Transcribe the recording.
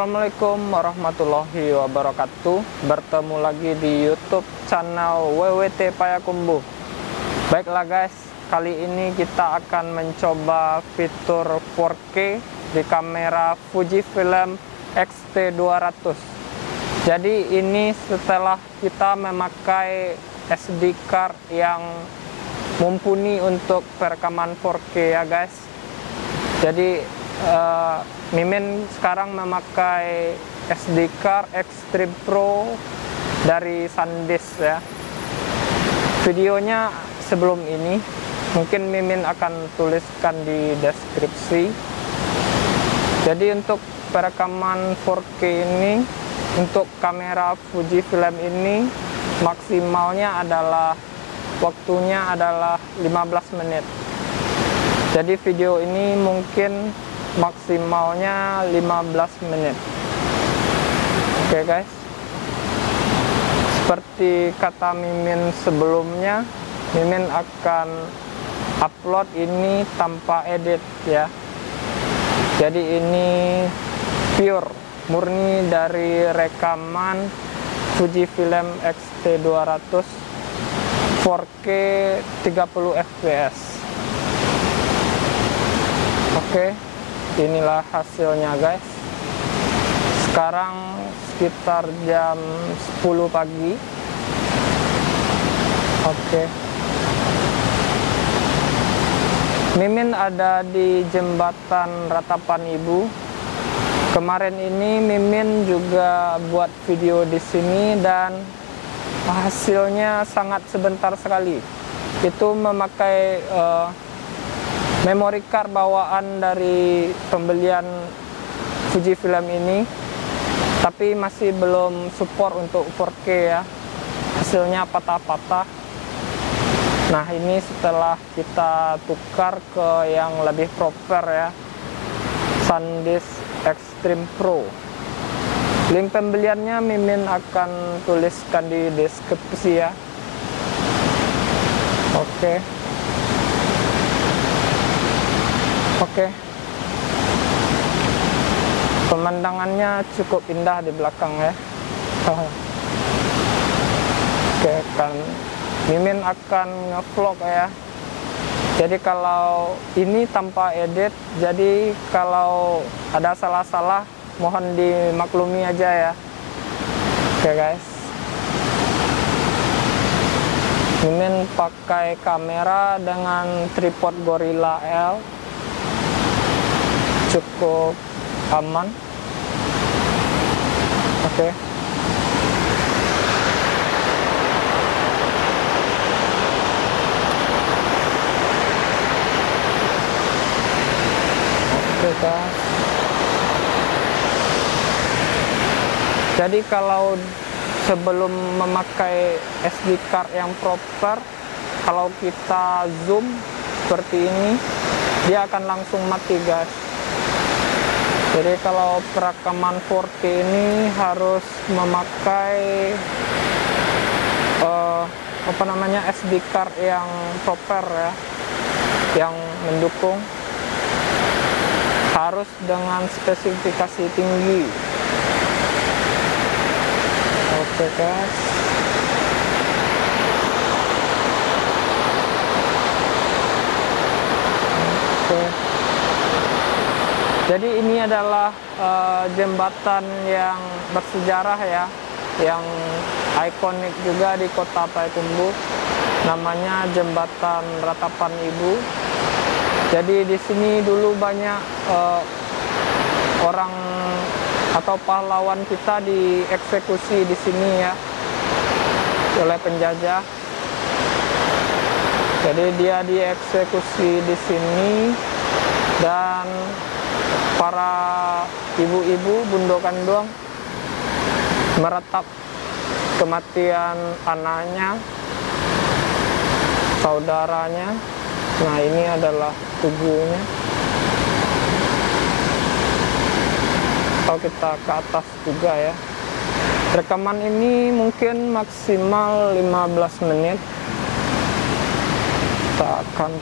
Assalamualaikum warahmatullahi wabarakatuh. Bertemu lagi di YouTube channel WWT Payakumbuh. Baiklah guys, kali ini kita akan mencoba fitur 4K di kamera Fujifilm X-T200. Jadi ini setelah kita memakai SD card yang mumpuni untuk perekaman 4K ya guys. Jadi Mimin sekarang memakai SD card Extreme Pro dari SanDisk ya. Videonya sebelum ini mungkin Mimin akan tuliskan di deskripsi. Jadi untuk perekaman 4K ini, untuk kamera Fujifilm ini maksimalnya adalah waktunya adalah 15 menit. Jadi video ini mungkin maksimalnya 15 menit. Oke guys, seperti kata Mimin sebelumnya, Mimin akan upload ini tanpa edit ya. Jadi ini pure, murni dari rekaman Fujifilm X-T200 4K 30 fps. Oke, inilah hasilnya guys. Sekarang sekitar jam 10 pagi. Oke. Mimin ada di jembatan Ratapan Ibu. Kemarin ini Mimin juga buat video di sini dan hasilnya sangat sebentar sekali. Itu memakai memory card bawaan dari pembelian Fujifilm ini, tapi masih belum support untuk 4K ya. Hasilnya patah-patah. Nah ini setelah kita tukar ke yang lebih proper ya, SanDisk Extreme Pro. Link pembeliannya Mimin akan tuliskan di deskripsi ya. Oke, pemandangannya cukup indah di belakang ya. Oke, kan Mimin akan ngevlog ya. Jadi kalau ini tanpa edit, jadi kalau ada salah-salah mohon dimaklumi aja ya. Oke guys, Mimin pakai kamera dengan tripod Gorilla L, cukup aman. Oke. Oke guys. Jadi kalau sebelum memakai SD card yang proper, kalau kita zoom seperti ini, dia akan langsung mati guys. Jadi kalau perekaman 4K ini harus memakai SD card yang proper ya, yang mendukung, harus dengan spesifikasi tinggi. Oke guys. Oke. Jadi ini adalah jembatan yang bersejarah ya, yang ikonik juga di kota Payakumbuh. Namanya Jembatan Ratapan Ibu. Jadi di sini dulu banyak orang atau pahlawan kita dieksekusi di sini ya oleh penjajah. Jadi dia dieksekusi di sini dan para ibu-ibu bundokan meretap kematian anaknya, saudaranya. Nah ini adalah tubuhnya. Kalau kita ke atas juga ya. Rekaman ini mungkin maksimal 15 menit. Kita akan